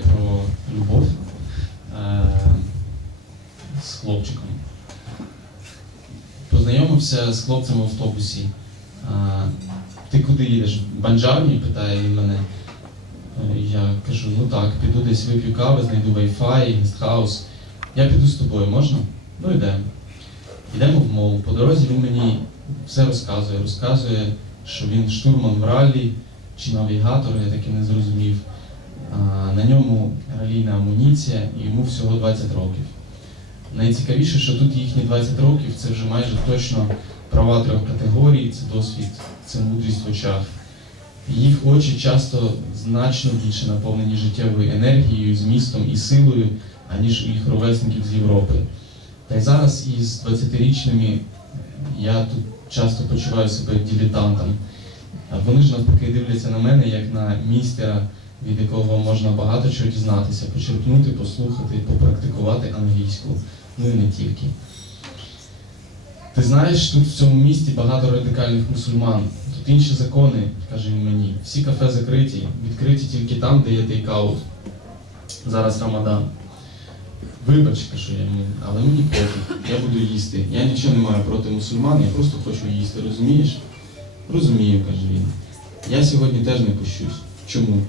про любов е, з хлопчиком. Познайомився з хлопцем в автобусі. Е, Ти куди їдеш? Банджарні? питає він мене. Я кажу, ну так, піду десь вип'ю кави, знайду Wi-Fi, гестхаус. Я піду з тобою, можна? Ну йдемо. Йдемо в мол. По дорозі він мені все розказує. Розказує, що він штурман в ралі чи навігатор, я так і не зрозумів. На ньому ралійна амуніція, і йому всього 20 років. Найцікавіше, що тут їхні 20 років це вже майже точно права трьох категорій, це досвід, це мудрість в очах. Їх очі часто значно більше наповнені життєвою енергією, змістом і силою, аніж у їх ровесників з Європи. Та й зараз із 20-річними я тут часто почуваю себе дилетантом. Вони ж навпаки дивляться на мене як на містера, від якого можна багато чого дізнатися, почерпнути, послухати, попрактикувати англійську, ну і не тільки. Ти знаєш, тут в цьому місті багато радикальних мусульман. Тут інші закони, каже він мені. Всі кафе закриті, відкриті тільки там, де є тейкаут. Зараз Рамадан. Вибач, кажу я йому, але мені пофіг, я буду їсти. Я нічого не маю проти мусульман, я просто хочу їсти, розумієш? Розумію, каже він. Я сьогодні теж не пущусь. Чому?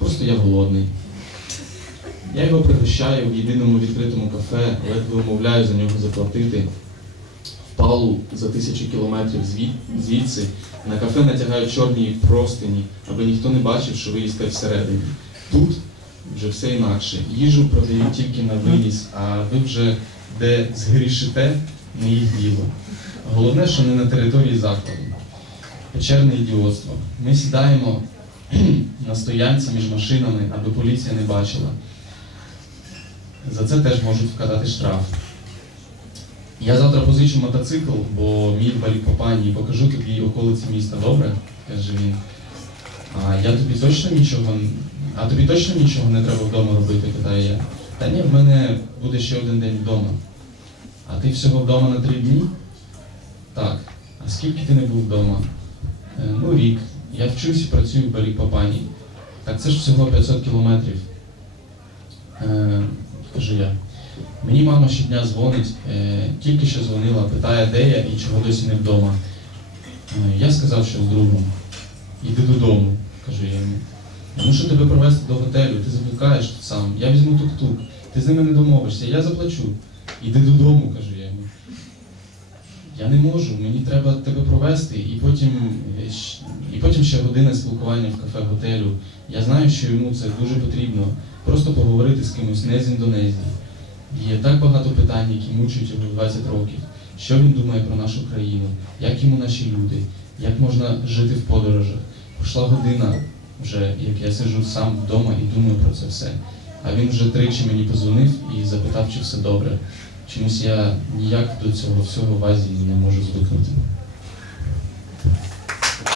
Просто я голодний. Я його пригощаю в єдиному відкритому кафе, ледве умовляю за нього заплатити. В Палу за тисячу кілометрів звідси на кафе натягають чорні простині, аби ніхто не бачив, що ви їсте всередині. Тут вже все інакше. Їжу продають тільки на виніс, а ви вже де згрішите, не їх діло. Головне, що не на території закладу. Печерне ідіотство. Ми сідаємо на стоянці між машинами, аби поліція не бачила. За це теж можуть вкатати штраф. Я завтра позичу мотоцикл, бо мій балік Папані, і покажу тобі околиці міста, добре? каже він. А я тобі точно нічого. А тобі точно нічого не треба вдома робити, питаю я. Та ні, в мене буде ще один день вдома. А ти всього вдома на три дні? Так. А скільки ти не був вдома? «Е, Ну, рік. Я вчусь працюю в Балік Папані. Так це ж всього 500 кілометрів. Е, кажу я. Мені мама щодня дзвонить, е, тільки що дзвонила, питає, де я і чого досі не вдома. Е, я сказав, що з другом. Іди додому, кажу я йому. Я мушу тебе провести до готелю, ти заблукаєш тут сам. Я візьму тук-тук, ти з ними не домовишся, я заплачу. Іди додому, кажу я йому. Я не можу, мені треба тебе провести, і потім, і потім ще година спілкування в кафе готелю. Я знаю, що йому це дуже потрібно. Просто поговорити з кимось не з Індонезії. Є так багато питань, які мучують його 20 років. Що він думає про нашу країну, як йому наші люди, як можна жити в подорожах. Пройшла година вже, як я сиджу сам вдома і думаю про це все. А він вже тричі мені позвонив і запитав, чи все добре. Чомусь я ніяк до цього всього в Азії не можу звикнути.